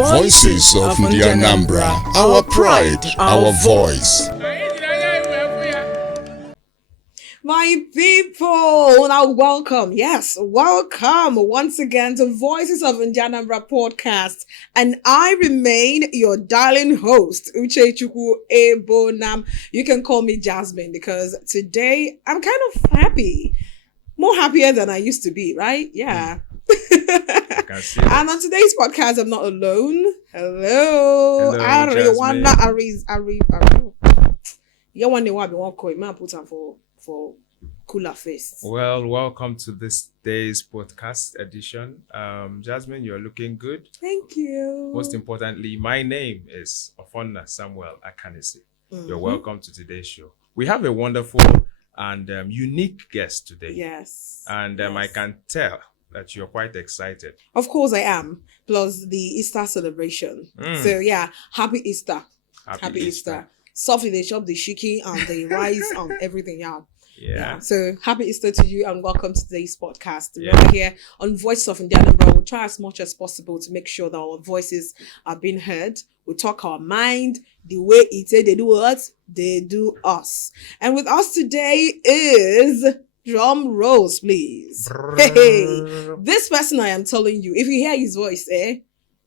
Voices of the ANAMBRA, our pride, our voice. My people, now welcome, welcome once again to Voices of the ANAMBRA podcast. And I remain your darling host, Uche Chukwu Ebonam. You can call me Jasmine because today I'm kind of happy. More happier than I used to be, right? Yeah. And on today's podcast, I'm not alone. Hello, Ari. You want to be one coin? Man, put on for cooler face. Well, welcome to this day's podcast edition. Jasmine, you're looking good. Thank you. Most importantly, my name is Ofonna Samuel Akanisi. You're welcome to today's show. We have a wonderful and unique guest today. Yes. And yes. I can tell that you're quite excited. Of course I am. Plus the Easter celebration. So yeah, happy Easter. Happy Easter. Softly they chop the shiki and the rice and everything. Yeah. So happy Easter to you and welcome to today's podcast. We're here on Voice of ANAMBRA. We'll try as much as possible to make sure that our voices are being heard. We talk our mind the way they do us, they do us. And with us today is drum rolls, please. Hey, this person I am telling you, if you hear his voice, the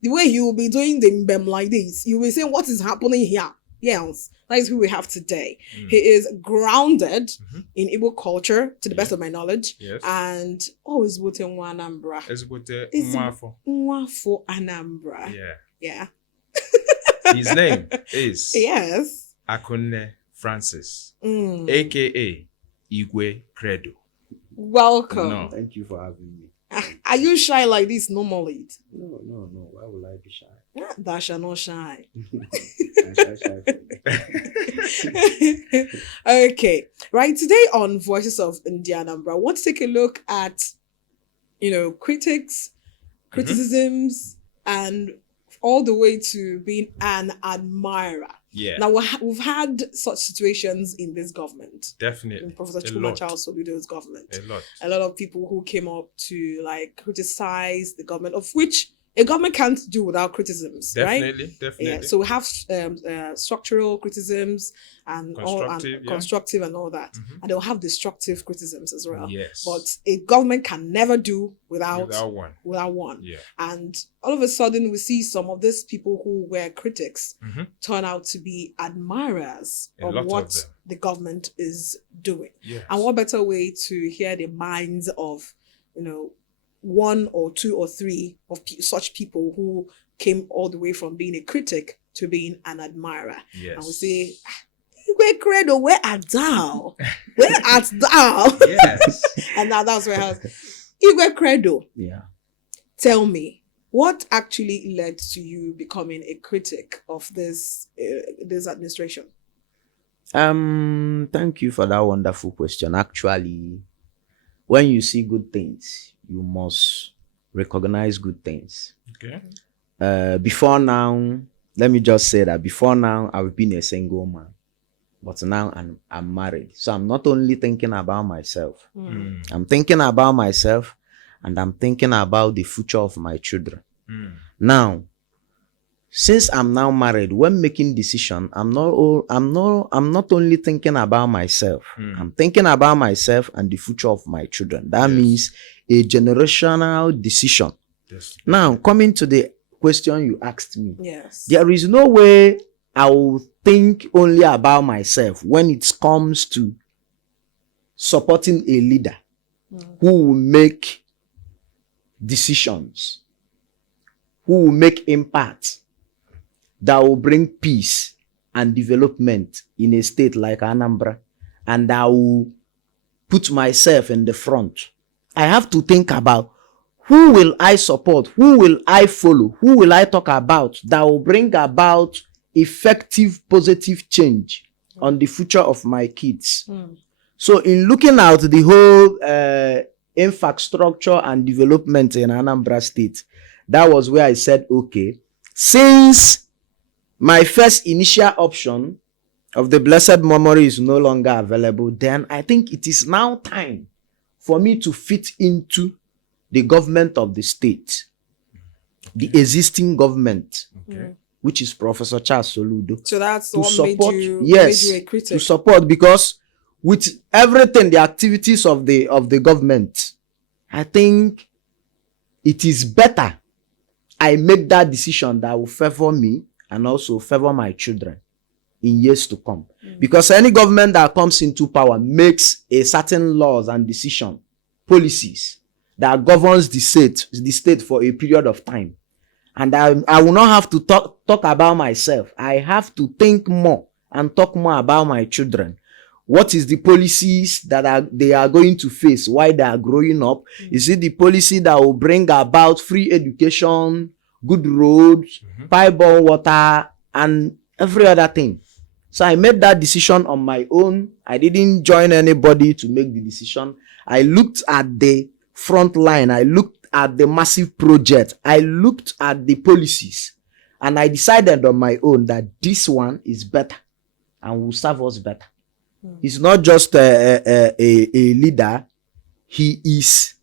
way he will be doing the mbem like this, you will say, what is happening here? Yes, that is who we have today. He is grounded in Igbo culture, to the best of my knowledge, and always voting ANAMBRA. Nwafo ANAMBRA. Yeah. His name is Akunne Francis, aka Igwe Credo. Welcome. No. Thank you for having me. Are you shy like this normally? No. Why would I be shy? That shall not shy. I'm shy. Okay. Right. Today on Voices of ANAMBRA, I want to take a look at, critics, criticisms, and all the way to being an admirer. Yeah. Now, we've had such situations in this government. Definitely. In Professor Soludo's government. A lot of people who came up to criticize the government, of which a government can't do without criticisms, Definitely. Yeah. So we have structural criticisms and constructive and all that. And they'll have destructive criticisms as well. Yes. But a government can never do without one. Yeah. And all of a sudden we see some of these people who were critics turn out to be admirers of what the government is doing. Yes. And what better way to hear the minds of, one or two or three of such people who came all the way from being a critic to being an admirer. Yes. And we say, Igwe Credo, where art thou? Where art thou? Yes. And now that's where I was. Igwe Credo. Yeah. Tell me, what actually led to you becoming a critic of this administration? Thank you for that wonderful question. Actually, when you see good things, you must recognize good things. Okay. Before now, let me just say that before now, I've been a single man. But now I'm married. So I'm not only thinking about myself. I'm thinking about myself and I'm thinking about the future of my children. Now, since I'm now married, when making decision, I'm not only thinking about myself. I'm thinking about myself and the future of my children. That means a generational decision. Yes. Now, coming to the question you asked me. Yes. There is no way I will think only about myself when it comes to supporting a leader who will make decisions, who will make impact that will bring peace and development in a state like Anambra, and I will put myself in the front. I have to think about who will I support, who will I follow, who will I talk about that will bring about effective, positive change on the future of my kids. So in looking at the whole infrastructure and development in Anambra State, that was where I said, okay, since my first initial option of the blessed memory is no longer available, then I think it is now time for me to fit into the government of the state. the existing government, Okay. which is Professor Charles Soludo. So that's To what support, made you yes, a critic. to support, because with everything, the activities of the government, I think it is better I make that decision that will favor me and also favor my children in years to come. Because any government that comes into power makes a certain laws and decision, policies that governs the state for a period of time. And I will not have to talk about myself. I have to think more and talk more about my children. What is the policies that they are going to face while they are growing up? Is it the policy that will bring about free education, good roads, pipe-borne water, and every other thing? So I made that decision on my own. I didn't join anybody to make the decision. I looked at the front line. I looked at the massive project. I looked at the policies. And I decided on my own that this one is better and will serve us better. He's not just a leader. He is,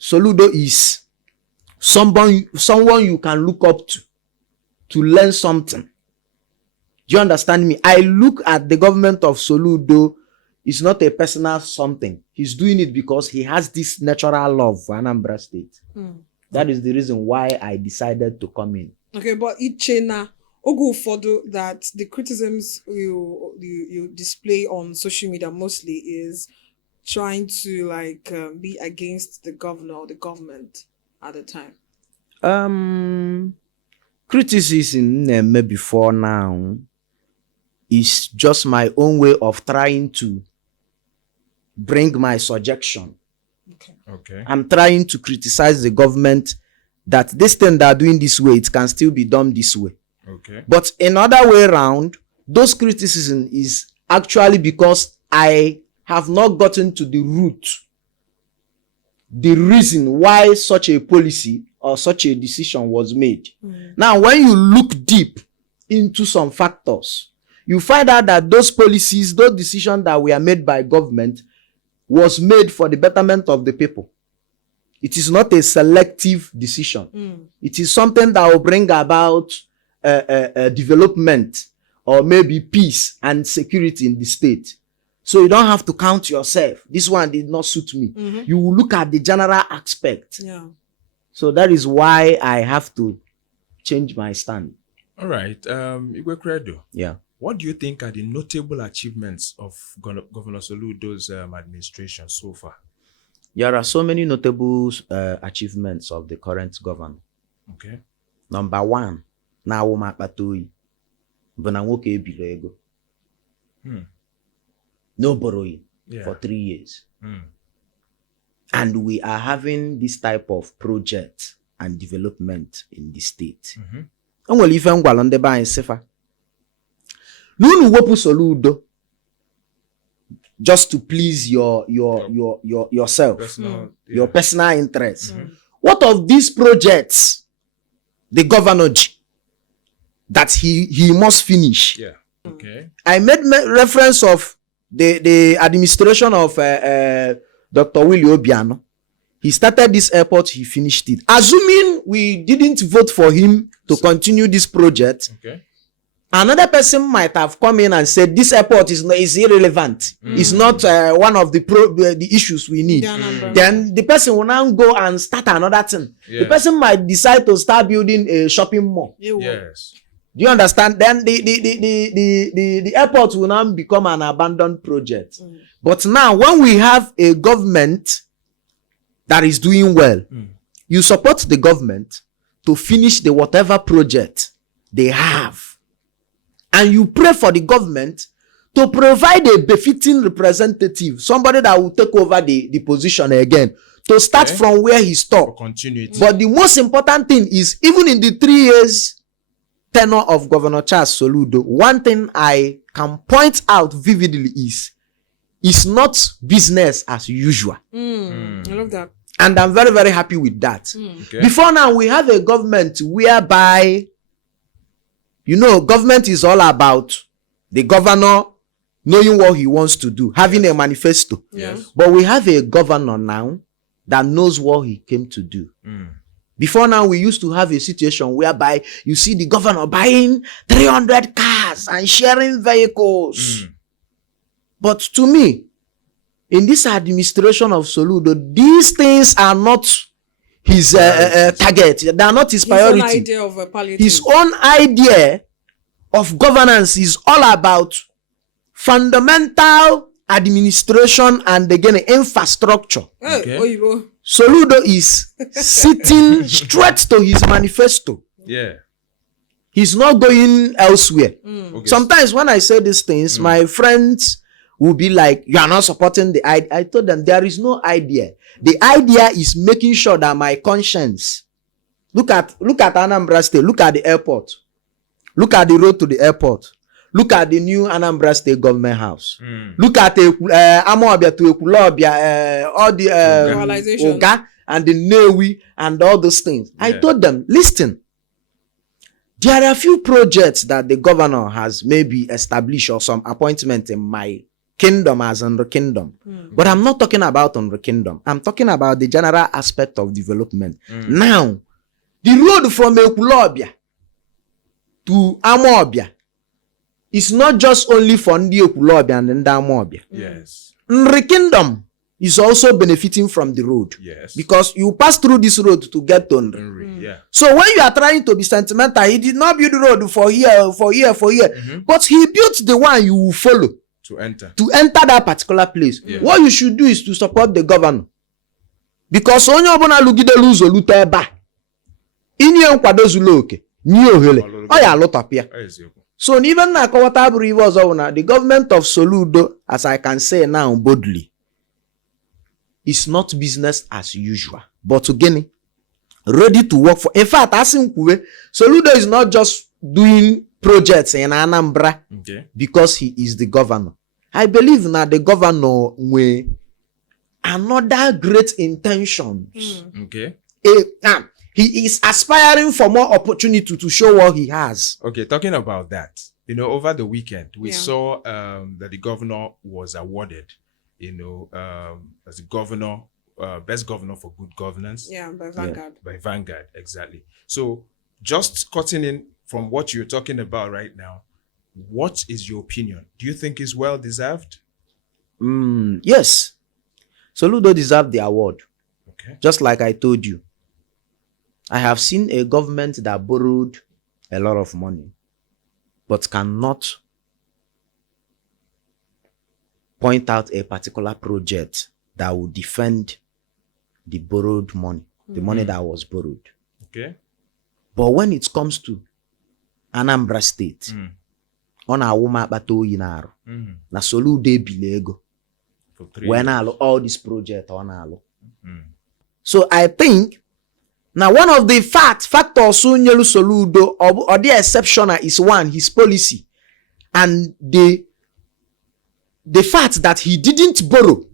Soludo is someone you can look up to learn something. Do you understand me? I look at the government of Soludo. It's not a personal something. He's doing it because he has this natural love for Anambra State. That is the reason why I decided to come in. Okay, but Ichena, Ogu Fodo, that the criticisms you display on social media mostly is trying to be against the governor or the government at the time. Criticism maybe before now is just my own way of trying to bring my suggestion. Okay. I'm trying to criticize the government that this thing they are doing this way, it can still be done this way. Okay. But another way around, those criticism is actually because I have not gotten to the root, the reason why such a policy or such a decision was made. Now, when you look deep into some factors, you find out that those policies, those decisions that were made by government was made for the betterment of the people. It is not a selective decision. It is something that will bring about development or maybe peace and security in the state. So you don't have to count yourself. This one did not suit me. You will look at the general aspect. Yeah. So that is why I have to change my stand. All right. Igwe Credo, Yeah. what do you think are the notable achievements of Governor Soludo's administration so far? There are so many notable achievements of the current governor. Okay. Number one, na awụ m akpata oyi bụ na nwoke ebiri ego. No borrowing for 3 years. And we are having this type of project and development in the state. O nwere ife ngwalụ ndị be anyị sịfa. N'unu wepụ Soludo just to please yourself, Personal, your personal interests. What of these projects the governor that he must finish? Yeah. Okay. I made reference of the administration of Dr. Willie Obiano. He started this airport, he finished it. Assuming we didn't vote for him to continue this project, Okay. another person might have come in and said this airport is irrelevant. It's not one of the issues we need. Then the person will now go and start another thing. Yeah. The person might decide to start building a shopping mall. Yes. Do you understand? Then the airport will now become an abandoned project. But now, when we have a government that is doing well, you support the government to finish the whatever project they have. And you pray for the government to provide a befitting representative, somebody that will take over the position again, to start from where he stopped. Continuity. But the most important thing is, even in the 3 years tenure of Governor Charles Soludo, one thing I can point out vividly is, it's not business as usual. I love that. And I'm very, very happy with that. Okay. Before now, we have a government whereby, government is all about the governor knowing what he wants to do, having a manifesto. Yes. But we have a governor now that knows what he came to do. Before now, we used to have a situation whereby you see the governor buying 300 cars and sharing vehicles. But to me, in this administration of Soludo, these things are not his target. They are not his priority. His own idea of a palliative. His own idea of governance is all about fundamental administration and again infrastructure. Okay. Soludo is sitting straight to his manifesto. Yeah. He's not going elsewhere. Okay. Sometimes when I say these things, my friends will be like, you are not supporting the idea. I told them there is no idea. The idea is making sure that my conscience. Look at Anambra State. Look at the airport. Look at the road to the airport. Look at the new Anambra State government house. Look at Amobia to Ekulobia, all the Oga and the Newi and all those things. Yeah. I told them, listen, there are a few projects that the governor has maybe established or some appointment in my kingdom as on the kingdom. But I'm not talking about on the kingdom. I'm talking about the general aspect of development. Now, the road from Ekulobia to Amobia is not just only for Ndi Ekulobia and Ndi Amobia. Yes. The kingdom is also benefiting from the road. Yes. Because you pass through this road to get to Nri. Yeah. So when you are trying to be sentimental, he did not build the road for here. But he built the one you will follow. To enter that particular place. Yeah. What you should do is to support the governor. Because onye obona lugide luzo lute eba. Inye nkwado zulu oke. Nye ohere. Oya lotapia. So even na kọwata abụrụ iwe ọzọ na the government of Soludo, as I can say now boldly, is not business as usual. But again, ready to work for. In fact, as in Kuwe, Soludo is not just doing projects in Anambra because he is the governor. I believe now the governor with another great intentions. He is aspiring for more opportunity to show what he has. Okay, talking about that, over the weekend, we saw that the governor was awarded, as the governor, best governor for good governance. Yeah, by Vanguard. By Vanguard, exactly. So just cutting in from what you're talking about right now, what is your opinion? Do you think it's well deserved? Yes. Soludo deserved the award. Okay. Just like I told you. I have seen a government that borrowed a lot of money, but cannot point out a particular project that will defend the borrowed money, the money that was borrowed. Okay. But when it comes to Anambra State, on our woman batoyinaro, na Soludo bilego, when all this project on alo. So I think now one of the factors Sunyelu Soludo or the exceptional is one, his policy, and the fact that he didn't borrow.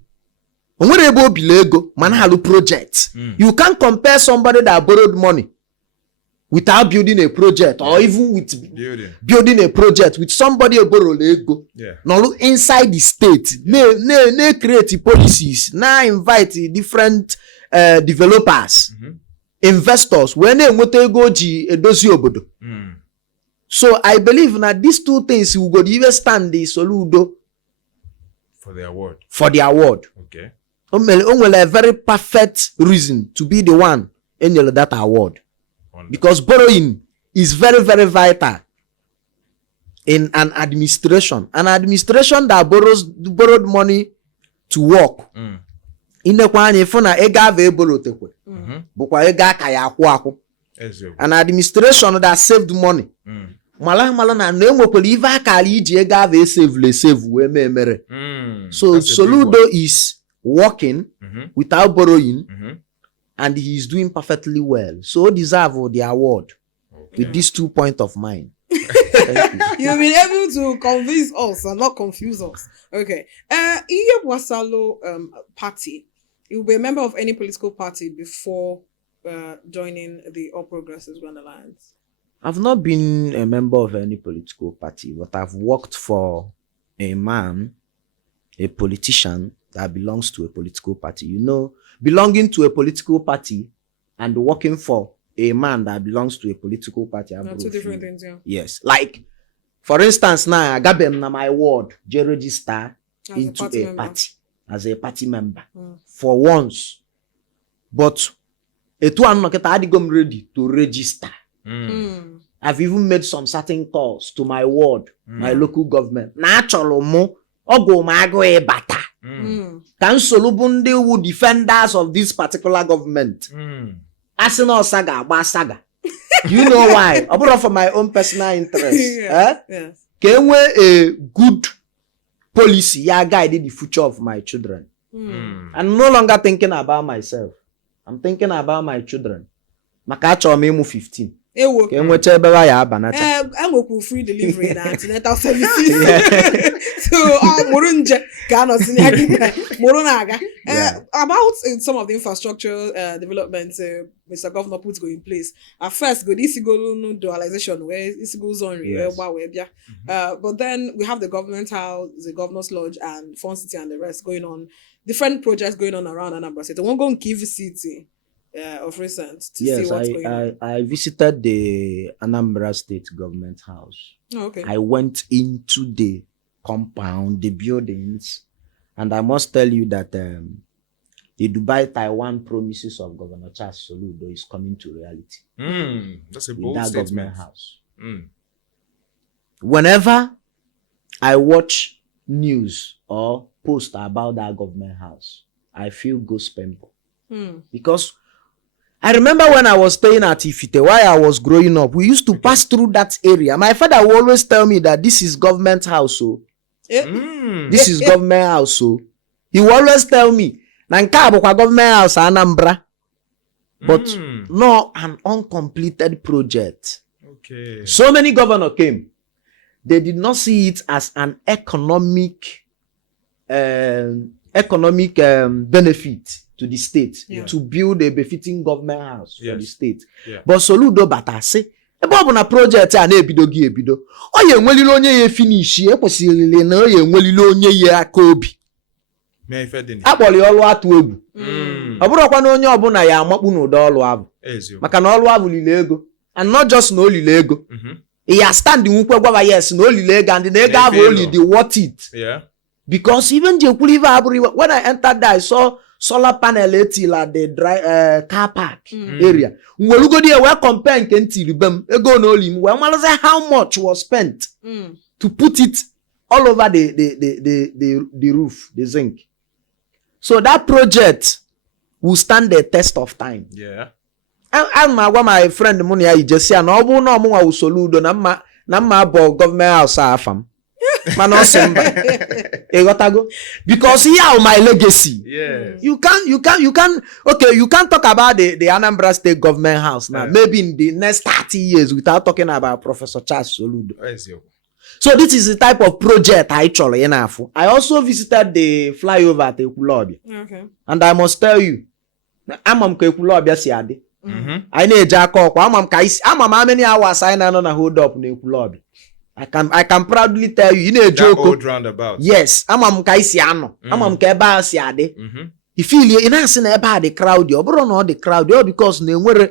Project. You can't compare somebody that borrowed money without building a project, or even with building a project with somebody who borrowed ego. Now look inside the state. They create policies. Now invite different developers, investors. When they want to go edozi obodo. So I believe that these two things will go even stand the Soludo for the award. For the award. Okay. Only a very perfect reason to be the one in that award. Wonderful. Because borrowing is very, very vital in an administration. An administration that borrowed money to work. In the one if na ega ve borrow bukwa ega kaya akwu. An administration that saved money. Mala na enwekwara ive akara iji ego ave save we mere. So Soludo is working without borrowing, and he is doing perfectly well. So deserve the award with these 2 points of mine. Thank you. You've been able to convince us and not confuse us. Okay. Iye Wasalo party. You'll be a member of any political party before joining the All Progressives Grand Alliance? I've not been a member of any political party, but I've worked for a man, a politician that belongs to a political party. Belonging to a political party and working for a man that belongs to a political party. Two different things, yeah. Yes. Like, for instance, now I got them na my ward, J register into a party as a party member for once. But it one not ready to register. I've even made some certain calls to my ward, my local government. Naturally, mo ogo mago e bata. Can Solubundi who defenders of this particular government? Arsenal saga, ba saga. You know why? Apart from my own personal interest. Yes. Can we a good policy ya guide the future of my children? I'm no longer thinking about myself. I'm thinking about my children. Makacho memu 15. Can we tell about ya banata? I'm going free delivery and antenatal services. So, Morunja cannot Morunaga. About some of the infrastructure developments Mr. Governor puts go in place. At first, go this go no dualization where this goes on. But then we have the government house, the governor's lodge, and Fun City and the rest going on. Different projects going on around ANAMBRA City. Won't go and Kivu City. Of recent to see what's going on. I visited the Anambra State Government House. Oh, okay. I went into the compound, the buildings, and I must tell you that the Dubai-Taiwan promises of Governor Soludo is coming to reality. That's a bold that statement. government house. Whenever I watch news or post about that government house, I feel goosebumps. Because I remember when I was staying at Ifite, while I was growing up, we used to pass through that area. My father would always tell me that this is government house. So this is government house. So he would always tell me, Nanka government house Anambra. But no, an uncompleted project. Okay. So many governors came. They did not see it as an economic benefit to the state to build a befitting government house for the state. But Soludo batase ebe ọ bụ na project a na-ebido gị ebido ọ ya enwelile onye ya finish ekwesịrị na ọ ya enwelile onye ya aka obi akpọrọ ya ọlụ atụ egwu ọ bụrụkwa na onye ọbụla ya amakpu n'ụdọ ọlụ abụ maka na ọlụ abụ lile ego and not just na olile ego ya stand nwukwe gwa yes na olile ego and na ego abụ oli the worth it because even when I entered there I saw solar panel etil at the car park area. Ngolugodi we compare nke ntilibem ego na olim we malaze how much was spent to put it all over the roof, the zinc. So that project will stand the test of time. I'm my friend money I just say na obu na omunwa Soludo na mma government house afam. Because here my legacy. You can't talk about the Anambra State Government House now. Maybe in the next 30 years without talking about Professor Charles Soludo. So this is the type of project I actually enough. I also visited the flyover at Ekulobia. Okay. And I must tell you, I'm Ekulobia siade. I need Jacob. I'm how many hours I know na hold up in Ekulobia. I can proudly tell you, in a joke. Old roundabout. Yes, I'm Kaisiano. I'm Keba Siade. You feel you in us in about the crowd, you bro no the crowd, because they were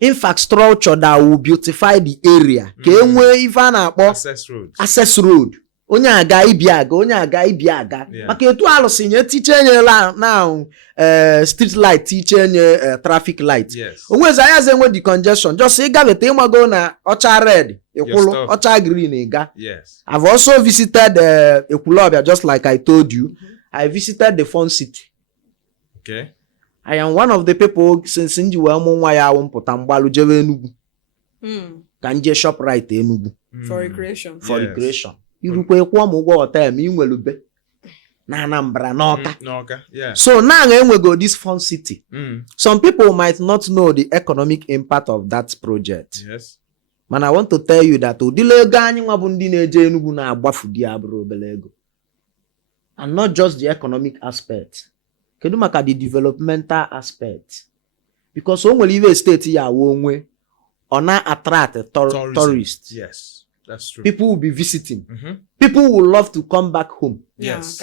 infrastructure that will beautify the area. Came where even access road. Onya guy biaga. Make tu alo sinye teacher now street light teacher traffic light. Yes. Onweza ya zenwe the congestion. Just say gavete mo go na ocha red, Ekulu, ocha green ega. Yes. I've also visited Ekulobia just like I told you. I visited the Fun City. Okay. I am one of the people since you were monwa ya wumputa mgbalu jewe Enugu. Kanje shop right Enugu. For recreation. For recreation. Irukwe kwa mugwo hotel inwelube na Anambra n'Awka. So now enwego this Fun City. Some people might not know the economic impact of that project. Yes. Man, I want to tell you that odile ego anyị nwa bụ ndị na-eje Enugu na-agbafu di abụrụ obele ego. And not just the economic aspect. Kedu maka the developmental aspect. Because o nwere iwe state ya awo onwe ọ na-attract tourists. Yes. That's true. People will be visiting. People will love to come back home. Yes.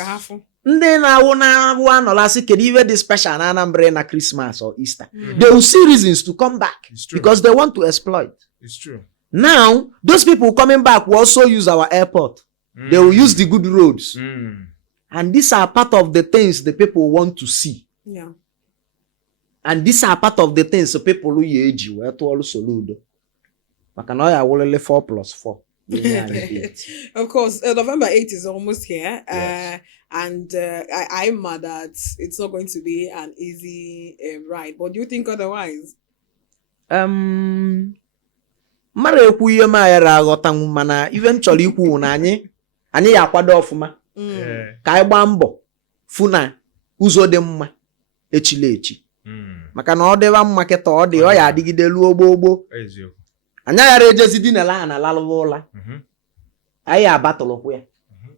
ndị na-awụ anọlasị kedu iwe dị special na Anambra na Christmas or Easter. They will see reasons to come back because they want to exploit. It's true. Now, those people coming back will also use our airport. They will use the good roads. And these are part of the things the people want to see. Yeah. And these are part of the things the people who age were to Soludo. But can I will 4+4? Of course, November 8th is almost here. Yes. And I'm mad that it's not going to be an easy ride. But do you think otherwise? Mara ekwu ihe ma ya aghọtanwu mana even chọrọ ikwu na anyị ya akwado ọfụma ka anyị gbaa mbọ fụ na ụzọ dị mma echile echi maka na ọ dịwa mma kịta ọ ya adịgide luo gboo anya ghara ejezi dị na lalụwa ụla anyị abatụlụkwu ya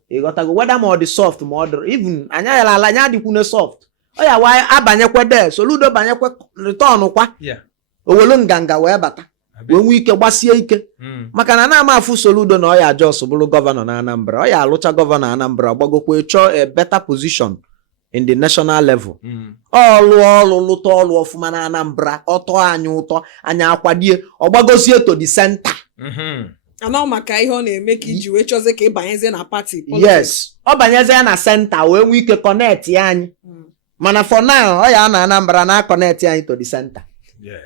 ịghọtago weda ma ọ dị soft ma ọ dịrị even anya ghara ala anya adịkwune soft ọ ya wa abanyekwe de Soludo banyekwe return kwa owelu nganga wee bata wee nwee ike gbasie ike maka na na-ama afụ Soludo na ọ ya Jos bụrụ gọvanọ na Anambra ọ ya alụcha gọvanọ Anambra gbagokwe chọọ a better position in the national level ọlụ lụta ọlụ ọfụma na Anambra ọtọ anyị ụtọ anya akwadie ọgbagozie to the center anọ maka ihe ọ na-eme ka iji wee chọzie ka ịbanyezie na party yes ọ banyezie na center wee nwee ike connect ya anyị mana for now ọ ya na Anambra na connect anyị to the center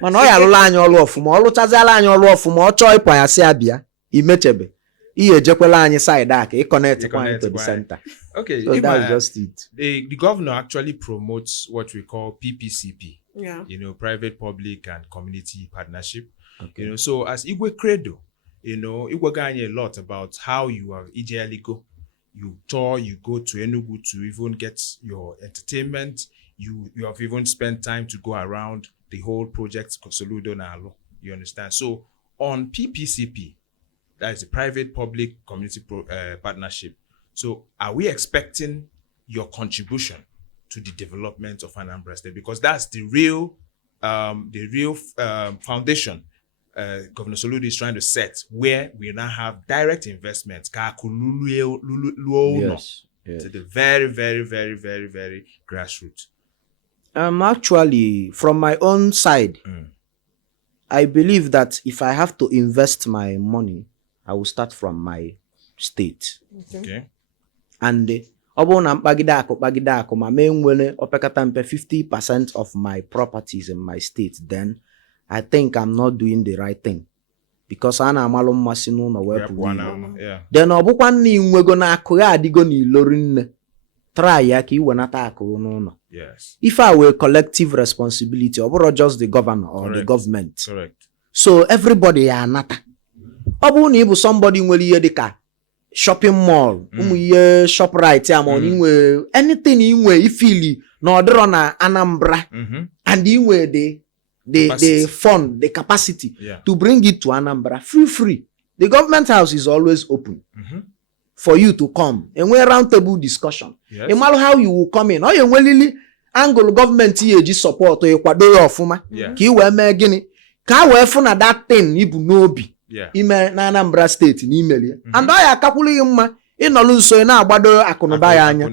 mana ọ ya alụla anyị ọlụ ọfụma ọ lụchaziala anyị ọlụ ọfụma ọ chọọ ịpụ ya si abịa imechebe ihe ejekwela anyị side aka ịconnect anyị to the center. Okay, so that's just it. The governor actually promotes what we call PPCP, private, public, and community partnership. Okay. So as Igwe Credo, Igwe Ganye a lot about how you have ideally you tour, you go to Enugu to even get your entertainment. You have even spent time to go around the whole project Soludo Nalo. You understand? So on PPCP, that is the private, public, community partnership. So are we expecting your contribution to the development of Anambra State? Because that's the real foundation Governor Soludo is trying to set, where we now have direct investments. Yes. To the very, very, very, very, very grassroots. Actually, from my own side, I believe that if I have to invest my money, I will start from my state. Okay. And ọ bụrụ na mkpagide akụ ma mee nwere opekata mpe 50% of my properties in my state, then I think I'm not doing the right thing. Because a na-amalụ mmasị n'ụlọ wee pụrụ. Then ọ bụkwa nna inwego na akụ ya adịgo n'ilori nne. Try ya ka iwenata akụ n'ụlọ. Yes. If I were collective responsibility, ọ bụrụ just the governor or the government. Correct. So everybody ya anata. Ọ bụrụ na ị bụ somebody nwere ihe dịka shopping mall, ụmụ ihe ShopRite ya ma ọ inwe anything inwe ifili na ọ dịrọ na Anambra and inwe the fund, the capacity to bring it to Anambra free. The government house is always open for you to come and we round table discussion. Yes. No matter how you will come in, or you will angle government ji support or kwado ya ọfụma ka i wee mee gịnị ka wee fụ na that thing ibu n'obi ime na Anambra State n'imeli ya and ọ ya akakwụlighị mma ịnọlụ nso na-agbado akụnụba ya anya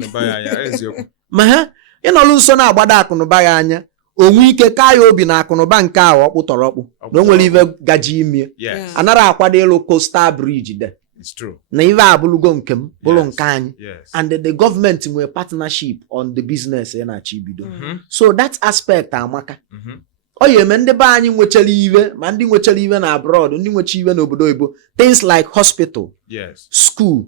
ma ha ịnọlụ nso na-agbado akụnụba ya anya onwe ike ka ya obi na akụnụba nke ahụ ọkpụtọrọ ọkpụ na o nwere ive gaji ime anara akwado ịlụ coastal bridge de. It's true. Na ive abụlugo nke m bụlụ nke anyị and the government nwere partnership on the business na-achọ ibido. So that aspect amaka. Ọ ya eme ndị be anyị nwechara ive ma ndị nwechara ive na abroad, ndị nwecha ive n'obodo oyibo, things like hospital, school,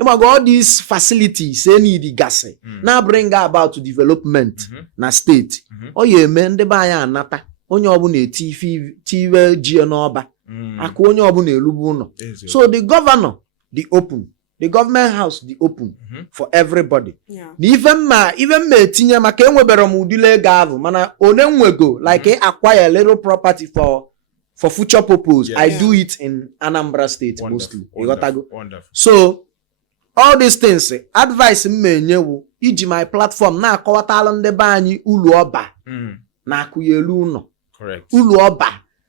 ịmago all these facilities need gasị na bring about development na steeti. Ọ ya eme ndị be anyị anata onye ọbụla eti ive jie n'ọba akụ onye ọbụla elugbu ụlọ. So the governor the open, the government house the open for everybody. Na ife mma etinye maka enwebere m udile ego ahụ mana one nwego like acquire little property for future purpose. I do it in Anambra State mostly. Wonderful. So all these things, advice m enyewu iji my platform na-akọwatala ndị be anyị ulu ọba na akụ ya elu ụlọ. Correct. Ulu ọba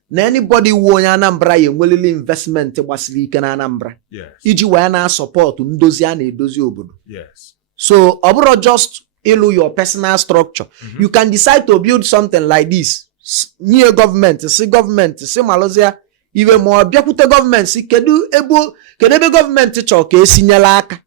na anybody wu onye Anambra ya enwelele investment gbasiri ike na Anambra iji wee na support ndozi a na-edozi obodo. So oburo just your personal structure. You can decide to build something like this. Near government, see Malaysia, even more biakute government, see kedu ebe government chọ ka esinyela aka.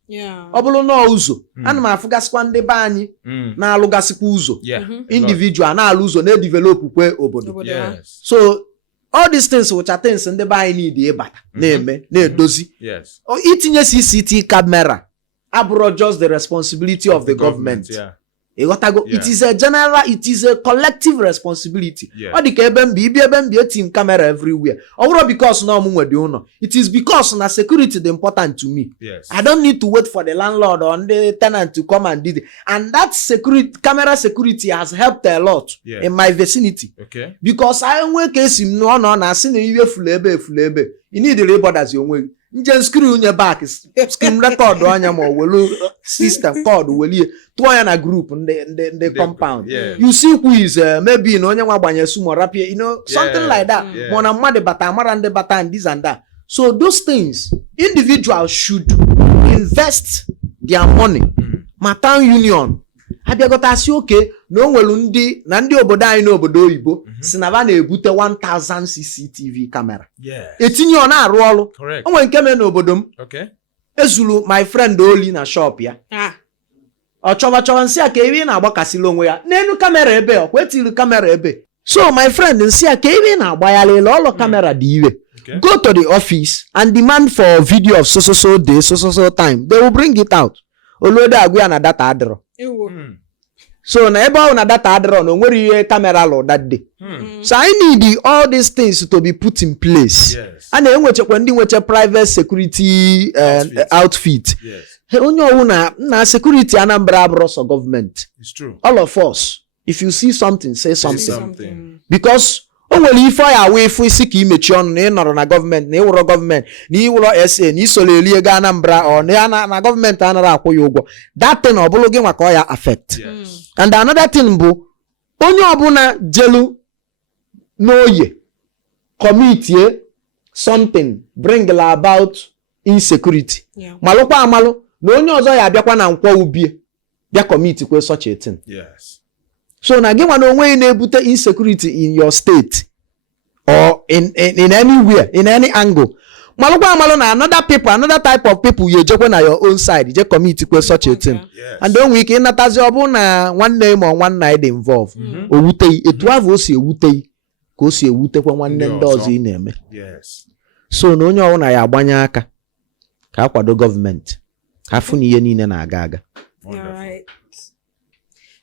Ọ bụrụ na ụzọ ana m afụgasịkwa ndị be anyị na-alụgasịkwa ụzọ individual na-alụ ụzọ na-develop kwe obodo. So all these things which are things ndị be anyị need ịbata na-eme na-edozi. Itinye CCTV camera abụrụ just the responsibility of the government. It is a general, it is a collective responsibility. Ọ dị ka ebe mbi team camera everywhere. Ọbụrụ because na ọmụ nwede ụlọ. It is because na security is important to me. I don't need to wait for the landlord or the tenant to come and do it. And that camera security has helped a lot in my vicinity. Because I enwe case no na asị na iwe fulu ebe. You need the reporters onwe. Nje screw unye back screen record anya ma welu system code welie to ya na group the compound. You see who is maybe no onye nwa gbanye sumo rapie, something like that. Mona mmadụ bata amara ndị bata and this and that. So those things individuals should invest their money. Ma town union abịagota asị oke na onwelu ndị obodo anyị n'obodo oyibo si na ba na-ebute 1000 CCTV camera. Etinye ọ na-arụ ọrụ. Onwe nke me n'obodo m. Ezulu my friend Oli na shop ya. Ọ chọwa nsị a ka ebe na-agbakasịla onwe ya n'enu kamera ebe ọ kwetiri kamera ebe. So my friend nsị a ka ebe na-agbaghalịla ọlụ kamera dị iwe. Go to the office and demand for video of so day so time. They will bring it out. Oluode agụ ya na data adịrọ. So na ebe ahụ na data adịrọ na onwere ihe camera lụ that day. So I need all these things to be put in place. A na-enwechekwa ndị nweche private security outfit. Onye ọwụ na security Anambra abụrụ so government. It's true. All of us, if you see something, say something. Because o nwere ife ya awa ifu isi ka imechi ọnụ na ị nọrọ na gọọmenti na ịwụrọ gọọmenti na ịwụrọ SA na isolo eli ego Anambra ọ na gọọmenti anaghị akwụ ya ụgwọ. That thing ọ bụrụ gị nwa ka ọ ya affect. And another thing bụ onye ọbụla jelu n'oye committee something bring about insecurity. Malụkwa amalụ na onye ọzọ ya abịakwa na nkwọ ubie bịa committee kwe such a thing. So na gị nwa na onwe na-ebute insecurity in your state or in anywhere, in any angle. Malụkwa amalụ na another type of people you ejekwe na your own side je commit kwe such a thing. And onwe ike ịnatazi ọ bụ na nwanne ma nwanna dị involve. Owuteghị etu ahụ o si ewuteghị ka o si ewutekwa nwanne ndị ọzọ ị na-eme. So na onye ọbụla ya agbanye aka ka akwado gọọmenti ka afụ na ihe niile na-aga aga.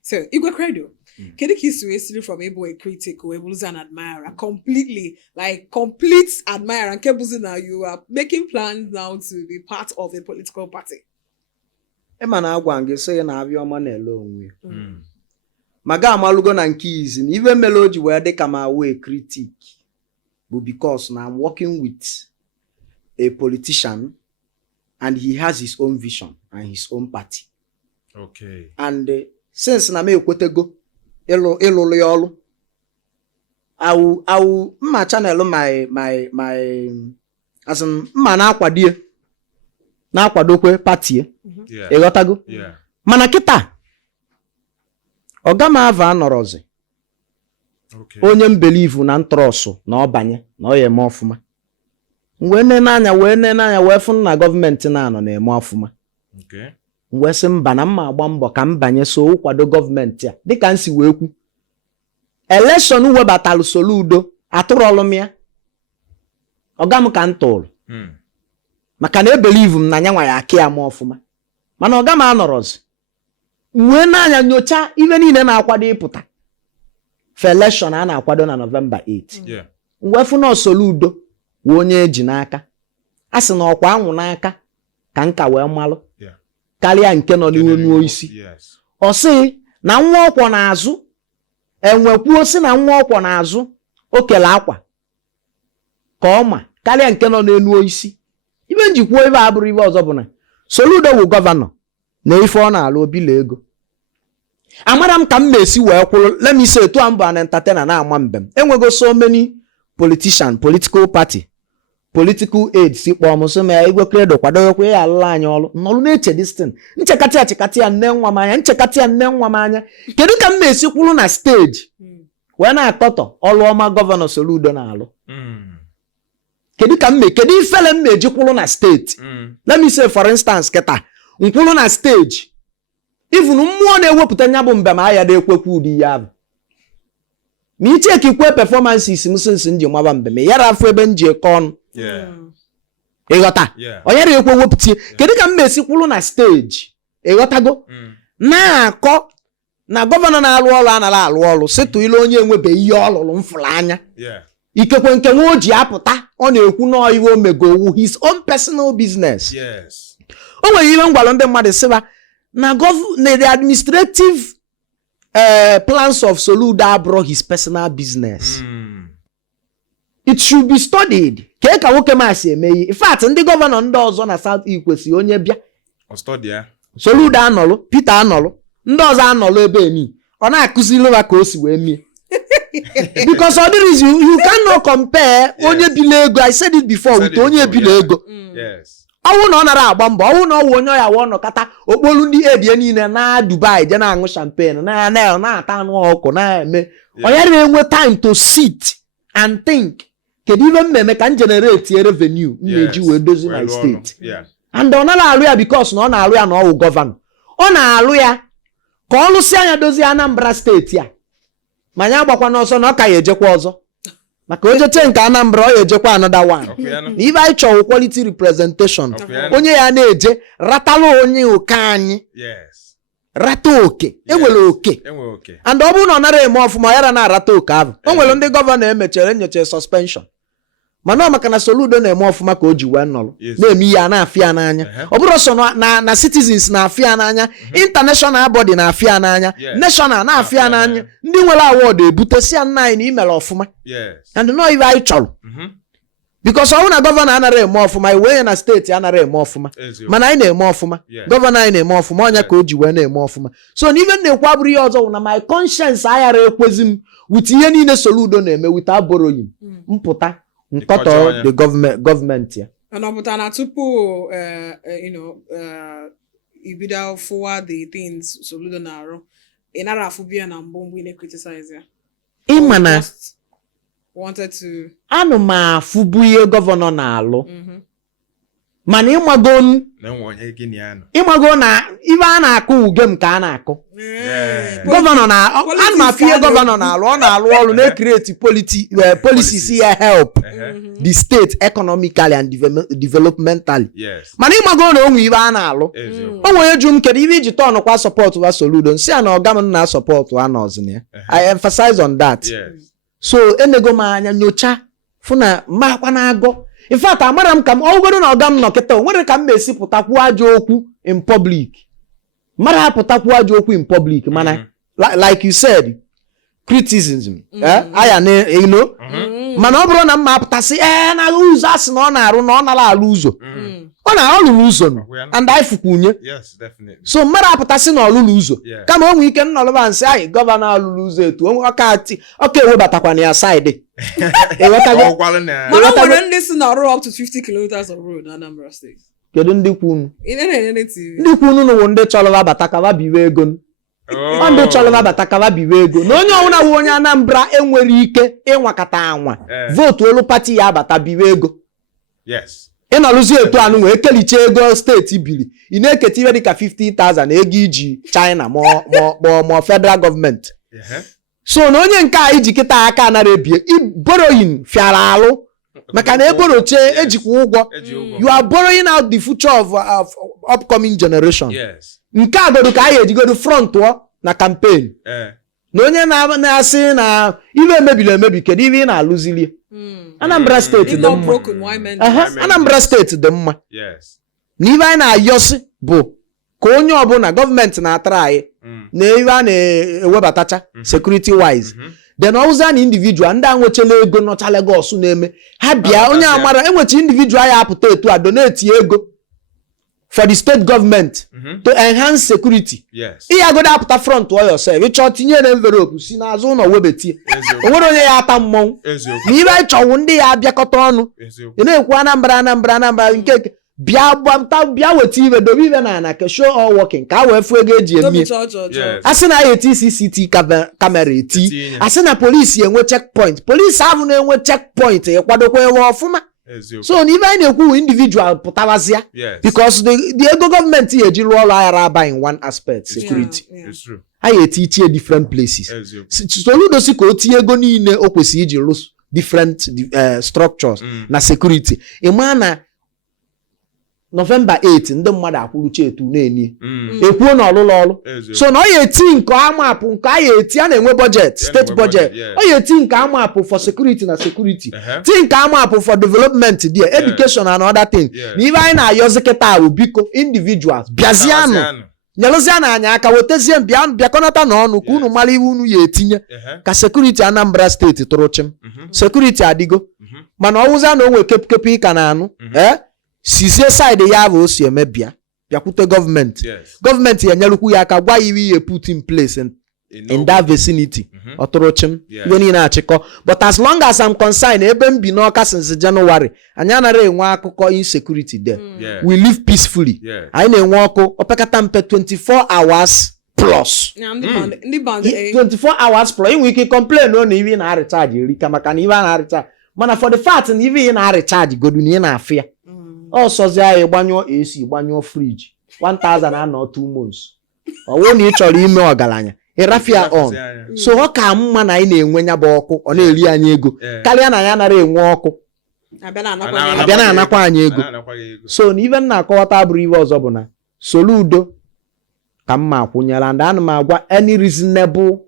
So Igwe Credo, kedu ka isi wee siri from able a critic wee bụrụzi an admirer completely, like complete admirer nke bụzi na you are making plans now to be part of a political party? Ema na agwa gị sị na abịa ọma na-ele onwe ma ga amalụgo na nke izi na iwe meloji wee dị ka ma wee critic bụ because na I'm working with a politician and he has his own vision and his own party. And since na me ekwetego ịlụlụ ya ọlụ, I will mma channel my as in mma na-akwadokwe party ịghọtago. Mana kịta ọga m ava anọrọzi onye m believe na ntrọsụ na ọbanye na ọ ya eme ọfụma wee nene anya wee fụ na gọọmenti na-anọ na-eme ọfụma. Wee sị mba na mma agba mbọ ka m banye so ụkwado gọọmenti a dịka m si wee kwu election webatalụ Soludo atụrụlụ m ya ọga m ka m tụrụ maka na ebelieve m na nyanwa ya akị ya ma ọfụma. Mana ọga m anọrọzi wee n'anya nyocha ibe niile na-akwado ịpụta for election a na-akwado na November 8. Wee fụ na Soludo wee onye eji n'aka a sị na ọkwa anwụ n'aka ka nka wee malụ karịa nke nọ n'iwe isi. Ọ sị na nwa ọkwọ n'azụ enwekwuo sị na nwa ọkwọ n'azụ o kele akwa ka ọma karịa nke nọ n'enu isi. Ibe njikwuo ibe abụrụ ibe ọzọ bụ na Soludo wụ gọvanọ na ife ọ na-alụ obila ego. Amara m ka m na-esi wee kwụrụ let me say to am bụ an entertainer na-ama mbem enwego so many political party political aid si kpọọ m so ma igwe credo kwadowekwa ya alụla anyị ọrụ nọrụ na-eche destin nchekatị ya nne nwa m anya kedu ka m na-esi kwuru na steji wee na-akọtọ ọrụ ọma gọvanọ Soludo na-alụ kedu ifele m na-eji kwuru na steeti let me say for instance kịta nkwuru na steji even mmụọ na-ewepụta nya bụ mbem ahịa na-ekwekwa ụdị ya bụ ma icheki kwe performances m since nji maba mbem yara afọ ebe nji eke ọnụ ịghọta onye na-ekwe wepụta kedu ka m na-esi kwuru na steji ịghọtago na-akọ na gọvanọ na-alụ ọrụ anara alụ ọrụ sịtụ ile onye enwebe ihe ọ lụrụ mfụrụ anya ikekwe nke nwa o ji apụta ọ na-ekwu na iwe omegowu his own personal business o nwere ihe ngwalụ ndị mmadụ sịba na the administrative plans of Soludo abro his personal business it should be studied ka nwoke masị eme ihe in fact ndị gọvanọ ndị ọzọ na South kwesịrị onye bịa Soludo anọlụ Peter anọlụ ndị ọzọ anọlụ ebe eni ọ na-akụziri ha ka o si wee mie because all there is you cannot compare onye bile ego I said it before with onye bile ego ọwụ na ọ nara agba mbọ ọwụ na ọwụ onye ya wụ ọnọkata okpolu ndị edie niile na Dubai je na-aṅụ champagne na-ata anụ ọkụ na-eme onye na-enwe time to sit and think kedu ibe mmemme ka m generate revenue m na-eji wee dozi my state and ọ nara alụ ya because na ọ na-alụ ya na ọwụ gọvanọ ọ na-alụ ya ka ọ lụsị anya dozie Anambra steeti a ma nya agbakwa n'ọsọ na ọ ka ya ejekwa ọzọ maka ojeche nke Anambra ọ ya ejekwa another one na ibe anyị chọrọ quality representation onye ya na-eje ratala onye oke anyị rata oke enwere oke and ọ bụrụ na ọ nara eme ọfụma ya na-arata oke ahụ o nwere ndị gọvanọ emechara enyocha suspension mana ọ maka na Soludo na-eme ọfụma ka o ji wee nọrọ na-eme ihe a na-afịa n'anya ọ bụrụ sọ na citizens na-afịa n'anya international body na-afịa n'anya national na-afịa n'anya ndị nwere award ebutesi ya nna anyị na imere ọfụma and no ibe anyị chọrọ because ọ bụrụ na gọvanọ anara eme ọfụma iwe ya na steeti anara eme ọfụma mana anyị na-eme ọfụma gọvanọ anyị na-eme ọfụma ọnya ka o ji wee na-eme ọfụma so n'ibe na-ekwu abụrụ ihe ọzọ na my conscience aghara ekwezi m with ihe niile Soludo na-eme with aboroghị mpụta nkọtọ the government ya and ọ pụtara na tupu ibido forward the things Soludo na-arụ ị nara afụbia na mbụ ị na-criticize ya ịma na wanted to anụ m afụbu ihe gọvanọ na-alụ mana ịmago na ibe a na-akụ ugem ka a na-akụ gọvanọ na anụ m afụ ihe gọvanọ na-alụ ọ na-alụ ọrụ na-create policies ya help the state economically and developmentally mana ịmago na onwe ibe a na-alụ o nwere jụ m kedu ibe iji tọn kwa support wa Soludo nsị a na ọga m na support wa nọzin ya I emphasize on that so enego m anya nyocha fụ na makwa na-agọ in fact amara m ka m ọgwụgoro na ọga m nọ kịta nwere ka m na-esi pụtakwu ajọ okwu in public mara apụtakwu ajọ okwu in public mana like you said criticism aya na you know mana ọ bụrụ na m ma apụtasị na ụzọ asị na ọ na-arụ na ọ nara alụ ụzọ ọ na-alụrụ ụzọ and I fukwunye so mmadụ apụtasị na ọlụrụ ụzọ kama o nwee ike nnọlụba nsị anyị gọvanọ alụrụ ụzọ etu ọka ewebatakwana ya saịdị mana o nwere ndị si na ọrụ up to 50 kilometers of road na Anambra State kedu ndị kwunu ndị kwunu n'ụwa ndị chọrọ abata ka biwe ego ndị chọrọ abata ka biwe ego na onye ọbụla wụ onye Anambra enwere ike ịnwakọta anwa votu olu pati ya abata biwe ego ị nọrụzi etu anụ wee keliche ego steeti bili ị na-eketa ihe dịka 50,000 ego iji China ma federal gọọmenti so na onye nke a iji kịta aka anara ebie borrowing fiara alụ maka na eboroche ejikwa ụgwọ you are borrowing out the future of upcoming generation nke a godu ka anyị ejigodu front na campaign na onye na-asị na ibe emebi kedu ibe ị na-alụzili Anambra steeti dị mma Anambra steeti dị mma na ibe anyị na-ayọsị bụ ka onye ọbụla gọọmenti na-atara anyị na ibe a na-ewebatacha security wise then ọwụza na individual ndị a nwechela ego nọcha Lagos na-eme ha bịa onye amara enwecha individual ya apụta etu a donate ego for the state government to enhance security. Yes. I go up the front to yourself. You chọrọ tinye na envelope si na azụ na webeti. Onwere onye ya ata mmọnwụ. Na ibe chọwụ ndị ya abịakọta ọnụ. Ị na-ekwu Anambra nke bịa weta ibe dobe ibe na ka show all working ka wee fu ego eji eme. Asị na ya CCTV camera eti. Asị na police enwe checkpoint. Police ahụ na-enwe checkpoint ekwadokwa ewe ọfụma. So even a individual putawazia because the ego government here Jirolo in one aspect security. It's true. I teach different places. Soludo si ko tie ego niile o kwesi iji different structures na security. Imana November 8 ndị mmadụ akwụluche etu na-eni ekwuo na ọlụlụ so na ọ eti nke amapụ nke a eti a na-enwe budget state budget ọ eti nke amapụ for security na security ti nke amapụ for development there education and other thing na ibe anyị na-ayọzi kịta bụ biko individuals bịazianụ nyelụzianụ anya aka wetezie bịakọnata n'ọnụ ka unu mara iwu unu ya etinye ka security Anambra steeti tụrụ chim security adịgo mana ọwụza na onwe kepkepe ka na anụ sizie side ya bụ osi emebia bịakwute gọọmenti ya nyelukwu ya aka gwa iwe ihe put in place in that vicinity ọtụrụchim ihe niile achịkọ but as long as I'm concerned ebe m bi n'Ọka since January anyị anaghị enwe akụkọ insecurity there we live peacefully anyị na-enwe ọkụ opekata mpe 24 hours plus 24 hours plus inwe ike complain na iwe na-recharge erika maka na iwe na-recharge mana for the fact na iwe na-recharge godu na ị na-afịa ọsọzi anyị gbanyụọ AC gbanyụọ fridge 1000 anọ 2 months ọwụ na ị chọrọ ime ọgaranya ịrafia on so ọ ka mma na anyị na-enwe nya bụ ọkụ ọ na-eri anyị ego karịa na ya nara enwe ọkụ abịa na-anakwa anyị ego so na ibe m na-akọwata abụrụ ibe ọzọ bụ na Soludo ka mma akwụnyela and ana m agwa any reasonable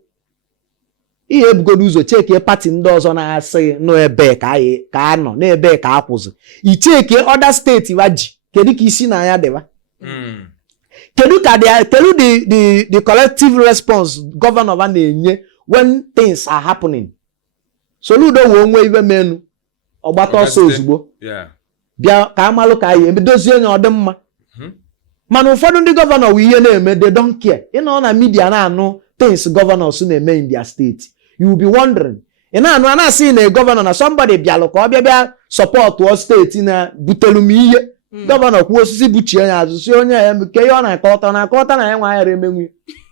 ihe ebugodo ụzọ cheke pati ndị ọzọ na-asị nọ ebe ka anọ n'ebe ka akwụzi icheke other steeti waji kedu ka isi na ya dịwa kedu ka the collective response governor va na-enye when things are happening. Soludo wo onwe ibe menu ọgbata ọsọ ozugbo bịa ka amalụ ka anyị emedozie onye ọdịmma mana ụfọdụ ndị gọvanọ wụ ihe na-eme they don't care ịnọ na media na-anụ things governors na-eme in their state. You will be wondering. Ina anu ana see na governor na somebody bialo ka bịa support o state na butelu m ihe. Governor kwuo osisi buchie ya azụ si onye ke ya na akọta na ya nwa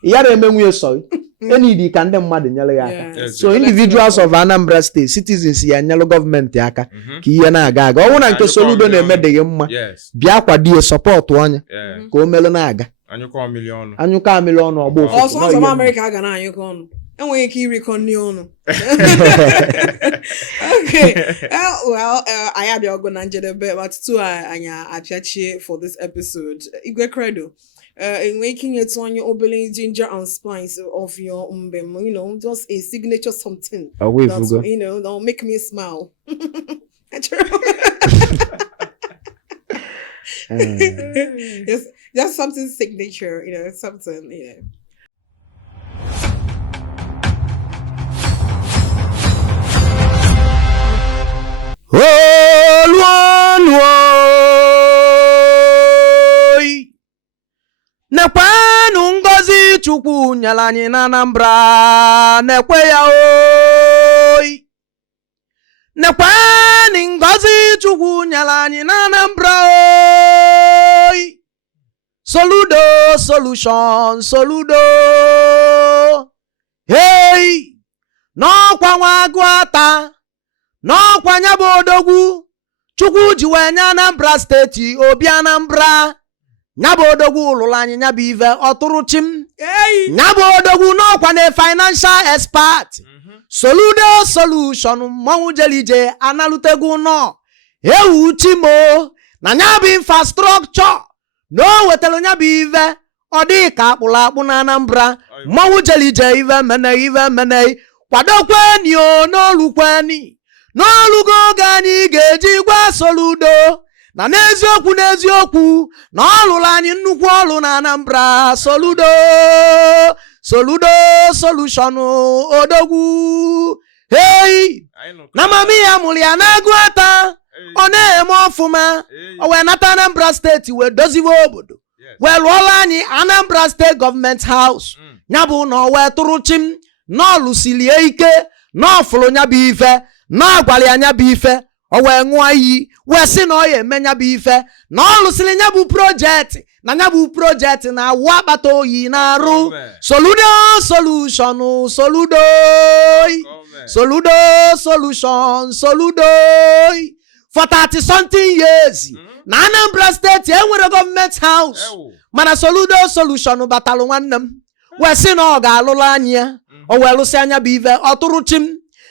ya remenwu so. Enidi ka ndị mmadụ nyere ya aka. So individuals of Anambra state citizens ya nyelu government aka ka ihe na-aga aga. Ọwụ na nke Soludo na-emedeghị mma. Bịa kwadie support onye ka o melu na-aga. Anyụkọ milion ọgbọ ofu. Ọsọ America aga na anyụkọ ọnụ. Enweghị ike irikọ nri ọnụ. Okay. I have your good njedebe but tutu anyị apịachie for this episode. Igwe Credo. In making it on your obele ginger and spice of your mbem, just a signature something that, that'll make me smile. Yes, just something signature, something, Nekwenu ngozi Chukwu nyere anyị na Anambra nekwe ya oyi. Nekwenu ngozi Chukwu nyere anyị na Anambra oyi. Soludo solution Soludo. Hey, n'ọkwa nwa agụ ata n'ọkwa nya bụ odogwu Chukwu ji wee nye Anambra steeti obi Anambra. Nyabo odogwu ụlụla anyị nyabo ive ọtụrụ chim. Nyabo odogwu n'ọkwa na financial expert. Soludo solution mmanwụ jelije analutegwu nọ. Ewu chimo na nyabo infrastructure. No wetelu nyabo ive ọ dị ka akpụrụ na Anambra. Mmanwụ jelije ive mene kwadokweni o n'olukweni. N'olugo oge anyị ga-eji gwa Soludo. Na n'eziokwu na ọlụrụ anyị nnukwu ọlụ na Anambra. Soludo solution odogwu. Hey, na mami ya mụrụ ya na-agụ ata ọ na-eme ọfụma o wee nata Anambra steeti wee doziwe obodo wee lụọla anyị Anambra State Government House ya bụ na o wee tụrụ chim na ọlụsilie ike na ọfụlụ nya bụ ife na agwala ya nya bụ ife o wee ṅụọ iyi wee sị na ọ ya eme nya bụ ife na ọlụsili nya bụ projekti na nya bụ projekti na awụ akpata oyi na-arụ Soludo solution Soludo solution Soludo for 30 something years na Anambra steeti enwere government house mana Soludo solution batalụ nwanne m wee sị na ọ ga-alụla anyị ya o wee lụsị anya bụ ife ọ tụrụ chim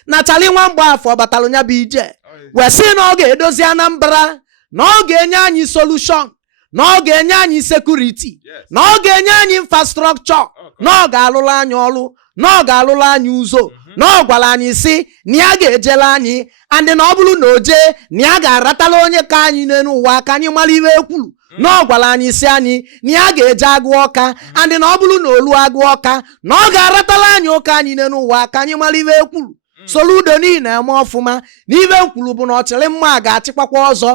na chali nwa mgbe afọ batalụ nya bụ ije wee sị na ọ ga-edozi Anambra na ọ ga-enye anyị solution na ọ ga-enye anyị security na ọ ga-enye anyị infrastructure na ọ ga-alụla anyị ọrụ na ọ ga-alụla anyị ụzọ na ọ gwara anyị si na ya ga-ejela anyị andị na ọ bụrụ na o jee na ya ga-aratala onye ka anyị n'elu ụwa ka anyị mara iwe ekwuru na ọ gwara anyị si anyị na ya ga-eje agụ ọka andị na ọ bụrụ na olu agụ ọka na ọ ga-aratala anyị ụka anyị n'elu ụwa ka anyị mara iwe ekwuru Soludo niile eme ọfụma na ibe nkwuru bụ na ọchịrị mma ga-achịkwakwa ọzọ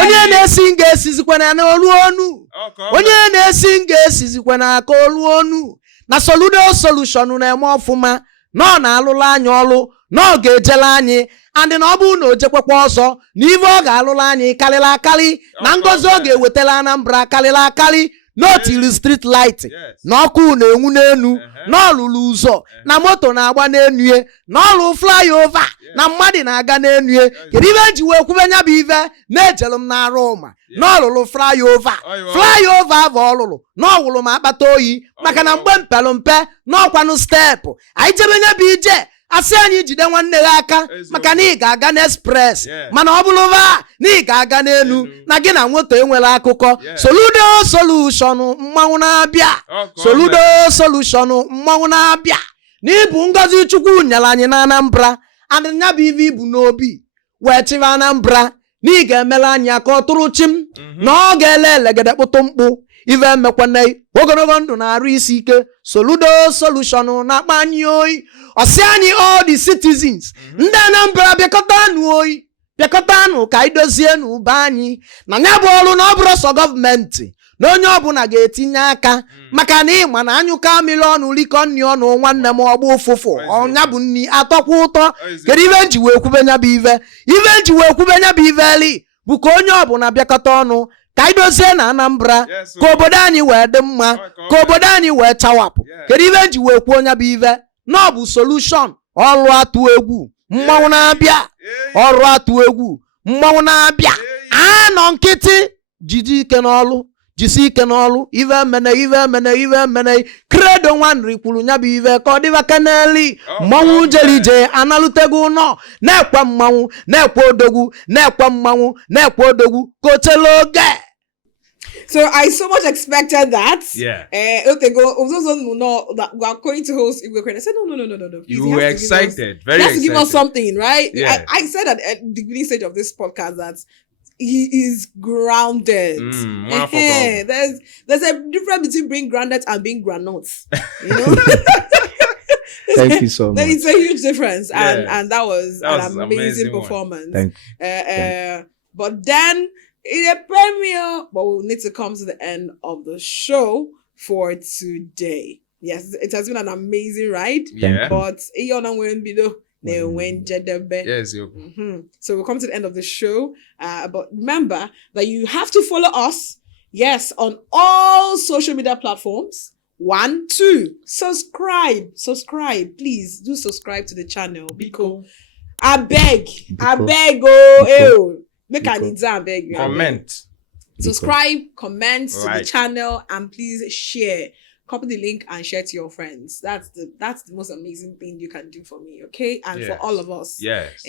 onye na-esi ga-esizikwana na olu onu onye na-esi ga-esizikwa na aka olu onu na Soludo solution na-eme ọfụma na ọ na-alụla anyị ọrụ na ọ ga-ejela anyị andị na ọ bụrụ na o jekwekwa ọzọ na ibe ọ ga-alụla anyị karịrị akarị na ngozi ọ ga-ewetala Anambra karịrị akarị n'otiri street light na ọkụ na-enwu n'enu na ọlụlụ ụzọ na moto na-agba n'enu ye na ọlụ flyover na mmadụ na-aga n'enu ye kedu ibe nji wee kwube nya bụ ife na-ejelu m n'arụ ụma na ọlụlụ flyover bụ ọlụlụ na ọwụlụ ma akpata oyi maka na mgbe mpelụ mpe na ọkwanụ steepụ anyị jebe nya bụ ije asị anyị jide nwanne gị aka maka na ị ga-aga n'express mana ọ bụrụ na ị ga-aga n'elu na gị na nwoke enwere akụkọ Soludo solution mmanwụ na-abịa Soludo solution mmanwụ na-abịa na ịbụ ngozi Chukwu nyere anyị na Anambra adịnya bụ ive ibu n'obi wee chịrị Anambra na ị ga-emere anyị aka ọ tụrụ chim na ọ ga-ele elegede kpụtụ mkpụ ive emekwana ogologo ndụ na-arụ isi ike Soludo solution na-akpa anyị oyi ọsị anyị all the citizens ndị Anambra bịakọtanụ oyi bịakọtanụ ka anyị dozie n'ụba anyị na ya bụ ọrụ na ọ bụrụ sọ gọọmenti na onye ọbụla ga-etinye aka maka na ịma na anyụka mmiri ọnụ likọ nni ọnụ nwanne m ọgba ụfụfụ ọnya bụ nni atọkwa ụtọ kedu ibe nji wee kwube nya bụ ive nji wee kwube nya bụ iveli bụ ka onye ọbụla bịakọta ọnụ ka anyị dozie na Anambra ka obodo anyị wee dị mma ka obodo anyị wee chawapụ kedu ibe nji wee kwuo nya bụ ive na ọ bụ solution ọrụ atụ egwu mmanwụ na-abịa ọrụ atụ egwu mmanwụ na-abịa anọ nkịtị jide ike n'ọlụ jisi ike n'ọlụ ive mene credo nwanri kwuru nya bụ ive ka ọ dịba kaneli mmanwụ jelije analutego ụnọ na-ekwe mmanwụ na-ekwe odogwu na-ekwe mmanwụ na-ekwe odogwu ka ochela oge. So I so much expected that. Yeah. Okay, go. Those who know that we are going to host Igwe Credit. I said no. You were excited, very excited. He has to give us something, right? Yeah. I said at the beginning stage of this podcast that he is grounded. There's a difference between being grounded and being granules. You know. Thank you so much. It's a huge difference, Yes. and that was an amazing performance. Thank you. But then in a premiere, but we'll need to come to the end of the show for today. Yes, it has been an amazing ride. Yeah. But yes. So we'll come to the end of the show. But remember that you have to follow us. Yes, on all social media platforms. 1, 2, subscribe. Please do subscribe to the channel because I beg. Make an exam, beg. Comment. Subscribe, comment to the channel, and please share. Copy the link and share to your friends. That's the most amazing thing you can do for me, okay? And for all of us. Yes.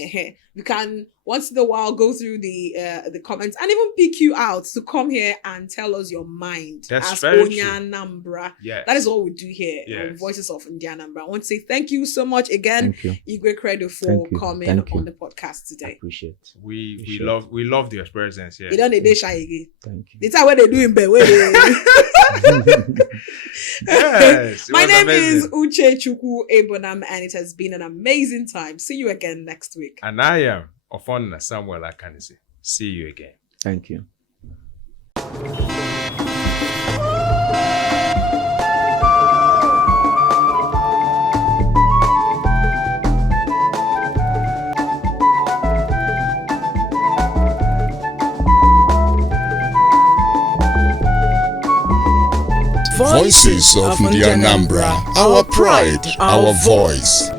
You can once in a while go through the comments and even pick you out to come here and tell us your mind. That's as very ANAMBRA. Yes. That is what we do here on Voices of ANAMBRA. I want to say thank you so much again, Igwe Credo, for coming on the podcast today. I appreciate it. We love your presence here. You don't need shy again. Thank you. The time when they do in bed. Yes, My name is Uche Chukwu Ebonam, and it has been an amazing time. See you again next week. And I am Ofonna Samuel Akanisi. See you again. Thank you. Voices of the Anambra, our pride, our voice.